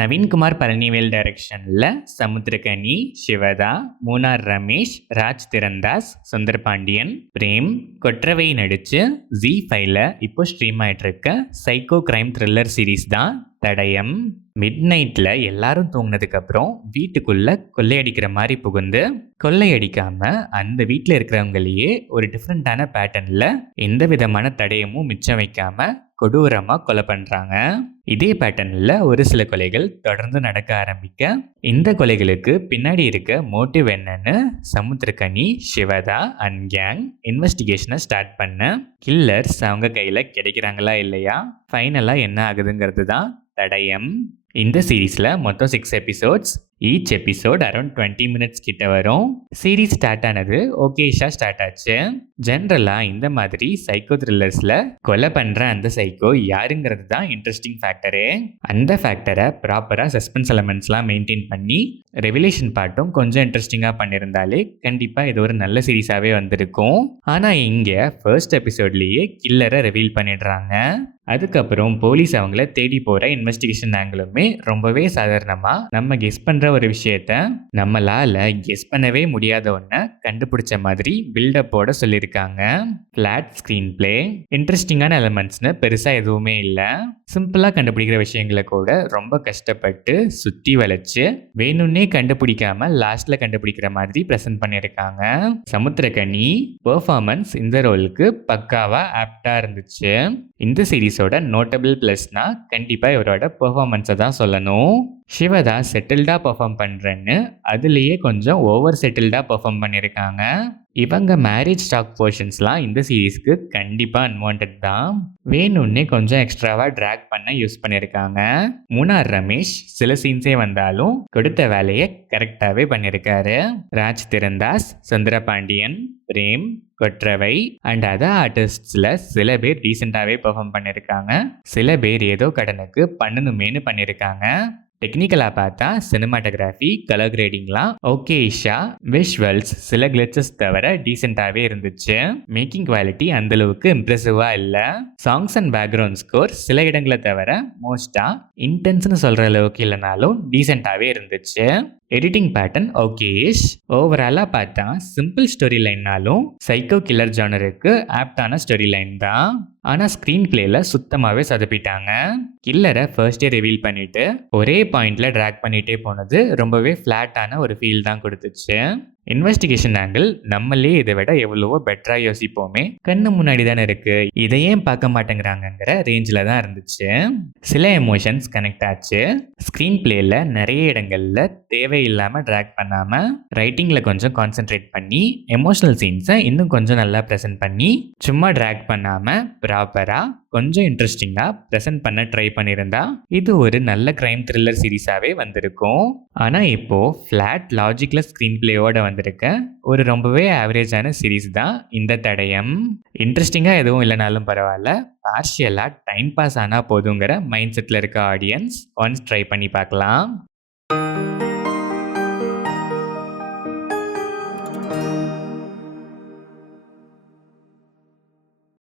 நவீன்குமார் பழனிவேல் டைரக்ஷன்ல சமுத்திரகனி, சிவதா, மூனார் ரமேஷ், ராஜ் திரந்தாஸ், சுந்தர் பாண்டியன், பிரேம், கொற்றவை நடிச்சு ஜி5ல இப்போ ஸ்ட்ரீம் ஆயிட்டு இருக்க சைக்கோ கிரைம் த்ரில்லர் சீரீஸ் தான் தடயம். மிட் நைட்ல எல்லாரும் தூங்கினதுக்கு அப்புறம் வீட்டுக்குள்ள கொள்ளையடிக்கிற மாதிரி புகுந்து கொள்ளையடிக்காம அந்த வீட்டில் இருக்கிறவங்களையே ஒரு டிஃப்ரெண்டான பேட்டர்ன்ல எந்த விதமான தடயமும் மிச்சம் வைக்காம கொடூரமா கொலை பண்றாங்க. இதே பேட்டர்ன்ல ஒரு சில கொலைகள் தொடர்ந்து நடக்க ஆரம்பிக்க இந்த கொலைகளுக்கு பின்னாடி இருக்க மோட்டிவ் என்னன்னு Samuthirakani, Sivada and gang இன்வெஸ்டிகேஷனை start பண்ண கில்லர்ஸ் அவங்க கையில கிடைக்கிறாங்களா இல்லையா, ஃபைனலா என்ன ஆகுதுங்கிறது தான் தடயம். இந்த சீரீஸ்ல மொத்தம் 6 episodes. Each episode around 20 minutes கிட்ட வரும். சீரீஸ் ஸ்டார்ட் ஆனது ஓகேஷா ஸ்டார்ட் ஆச்சு. ஜென்ரலா இந்த மாதிரி சைக்கோ த்ரில்லர்ஸ்ல கொலை பண்ற அந்த சைக்கோ யாருங்கிறது தான் இன்ட்ரெஸ்டிங் ஃபேக்டரே. அந்த ஃபேக்டரை ப்ராப்பரா சஸ்பென்ஸ் எலமெண்ட்ஸ்லாம் மெயின்டைன் பண்ணி ரெவலேஷன் பார்ட்டும் கொஞ்சம் இன்ட்ரெஸ்டிங்கா பண்ணியிருந்தாலே கண்டிப்பா இது ஒரு நல்ல சீரீஸாவே வந்திருக்கும். ஆனா இங்க ஃபர்ஸ்ட் எபிசோட்லயே கில்லரை ரிவீல் பண்ணிடுறாங்க. அதுக்கப்புறம் போலீஸ் அவங்கள தேடி போற இன்வெஸ்டிகேஷன் ஆங்கிளுமே ரொம்பவே சாதாரணமா நம்ம கெஸ் பண்ற ஒரு விஷயத்த நம்மளால கெஸ் பண்ணவே முடியாத ஒன்ன கண்டுபிடிச்ச மாதிரி பில்டப்போட சொல்லியிருக்காங்க. ஃபிளாட் ஸ்கிரீன் பிளே, இன்ட்ரெஸ்டிங்கான எலமெண்ட்ஸ்னு பெருசா எதுவுமே இல்லை. சிம்பிளா கண்டுபிடிக்கிற விஷயங்களை கூட ரொம்ப கஷ்டப்பட்டு சுத்தி வளைச்சு வேணும்னே கண்டுபிடிக்காம லாஸ்ட்ல கண்டுபிடிக்கிற மாதிரி பிரசன்ட் பண்ணியிருக்காங்க. சமுத்திரகனி பெர்ஃபார்மன்ஸ் இந்த ரோலுக்கு பக்காவா ஆப்டா இருந்துச்சு. இந்த சீரீஸோட நோட்டபிள் பிளஸ்னா கண்டிப்பா இவரோட பெர்ஃபார்மன்ஸை தான் சொல்லணும். சிவதா செட்டில்டா பெர்ஃபார்ம் பண்றேன்னு அதுலேயே கொஞ்சம் ஓவர் செட்டில்டா பெர்ஃபார்ம் பண்ணியிருக்காங்க. இவங்க மேரேஜ் ஸ்டாக் போர்ஷன்ஸ்லாம் இந்த சீரீஸ்க்கு கண்டிப்பா அன்வான்ட் தான். வேணும்னே கொஞ்சம் எக்ஸ்ட்ராவா ட்ராக் பண்ண யூஸ் பண்ணியிருக்காங்க. மூனார் ரமேஷ் சில சீன்ஸே வந்தாலும் கொடுத்த வேலையை கரெக்டாகவே பண்ணியிருக்காரு. ராஜ் திரந்தாஸ், சுந்தர பாண்டியன், பிரேம், கொற்றவை அண்ட் அதர் ஆர்டிஸ்ட்ஸில் சில பேர் ரீசெண்டாகவே பெர்ஃபார்ம் பண்ணியிருக்காங்க. சில பேர் ஏதோ கடனுக்கு பண்ணணுமேனு பண்ணியிருக்காங்க. டெக்னிக்கலாக பார்த்தா சினிமாட்டோகிராஃபி, கலர் கிரேடிங்லாம் ஓகேஷா, விஷுவல்ஸ் சில கிளிச்சஸ் தவிர டீசெண்டாகவே இருந்துச்சு. மேக்கிங் குவாலிட்டி அந்தளவுக்கு இம்ப்ரெசிவாக இல்லை. சாங்ஸ் அண்ட் பேக்ரவுண்ட் ஸ்கோர் சில இடங்களை தவிர மோஸ்ட்டாக இன்டென்ஸ்னு சொல்கிற அளவுக்கு இல்லைனாலும் டீசெண்டாகவே இருந்துச்சு. எடிட்டிங் பேட்டர்ன் ஓகேஷ். ஓவராலாக பார்த்தா சிம்பிள் ஸ்டோரி லைன்னாலும் சைக்கோ கில்லர் ஜானருக்கு ஆப்டான ஸ்டோரி லைன் தான். ஆனால் ஸ்க்ரீன் பிளேல சுத்தமாகவே சொதப்பிட்டாங்க. கில்லரை ஃபர்ஸ்டே ரிவீல் பண்ணிட்டு ஒரே பாயிண்ட்ல ட்ராக் பண்ணிட்டே போனது ரொம்பவே ஃப்ளாட்டான ஒரு ஃபீல் தான் கொடுத்துச்சு. இன்வெஸ்டிகேஷன் ஆங்கிள் நம்மளே இதை விட எவ்வளவோ பெட்டராக யோசிப்போமே, கண்ணு முன்னாடி தானே இருக்கு, இதையே பார்க்க மாட்டேங்கிறாங்கிற ரேஞ்சில் தான் இருந்துச்சு. சில எமோஷன்ஸ் கனெக்ட் ஆச்சு. ஸ்க்ரீன் பிளேல நிறைய இடங்கள்ல தேவையில்லாமல் ட்ராக் பண்ணாமல் ரைட்டிங்கில் கொஞ்சம் கான்சென்ட்ரேட் பண்ணி எமோஷனல் சீன்ஸை இன்னும் கொஞ்சம் நல்லா ப்ரெசென்ட் பண்ணி சும்மா ட்ராக் பண்ணாமல் ப்ராப்பராக கொஞ்சம் இன்ட்ரெஸ்டிங்காக ப்ரெசென்ட் பண்ண ட்ரை பண்ணியிருந்தா இது ஒரு நல்ல கிரைம் த்ரில்லர் சீரீஸாகவே வந்திருக்கும். ஆனால் இப்போது ஃப்ளாட் லாஜிக்லெஸ் ஸ்க்ரீன் பிளேயோட வந்திருக்க ஒரு ரொம்பவே ஆவரேஜான சீரீஸ் தான் இந்த தடயம். இன்ட்ரெஸ்டிங்காக எதுவும் இல்லைனாலும் பரவாயில்ல, பார்ஷியலாக டைம் பாஸ் ஆனால் போதுங்கிற மைண்ட் செட்டில் இருக்க ஆடியன்ஸ் ஒன்ஸ் ட்ரை பண்ணி பார்க்கலாம்.